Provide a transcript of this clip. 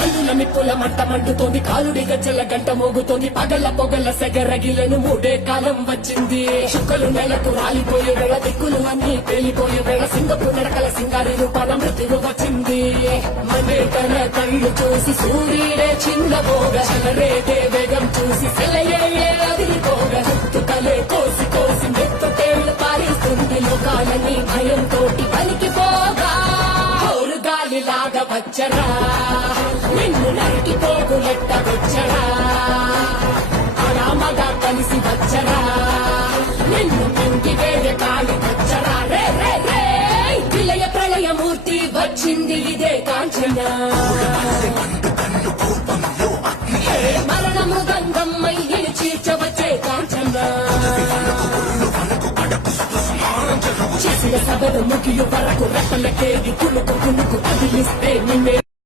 కన్నుల నిప్పుల మంట మండుతోంది, కాలుడి గజ్జల గంట మోగుతోంది, పగల పొగల సెగరగిలను మూడే కాలం వచ్చింది. శుక్కలు నెలకు రాలిపోయే వేళ, దిక్కులు అన్ని పేలిపోయే వేళ, సింగపు నడకల సింగారి రూపాల మృత్యువు వచ్చింది. మనే తన కళ్ళు చూసి సూర్యుడే చిన్నబోగ, చలరేగే వేగం చూసి సెలయే అదిరిపోగ, చుట్టుకలే కోసి కోసి మెత్తుకేళ్లు పారిస్తుంది. లోకాలని భయంతోటి పలికిపోగా గాలిలాగా వచ్చరా, నిన్ను నరికి పోగులెట్ట వచ్చరా, అరామగా కలిసి వచ్చరా, నిన్ను మింగి వేరే కాలి వచ్చరా. రే రే రే విలయ ప్రళయమూర్తి వచ్చింది ఇదే కాంచన, మరణము గంగమ్మై చీర్చవచ్చే కాంచన. చేసిన సభను ముగియు వరకు రెప్పలకేది కులుకు కులుకు కదిలిస్తే నిన్నే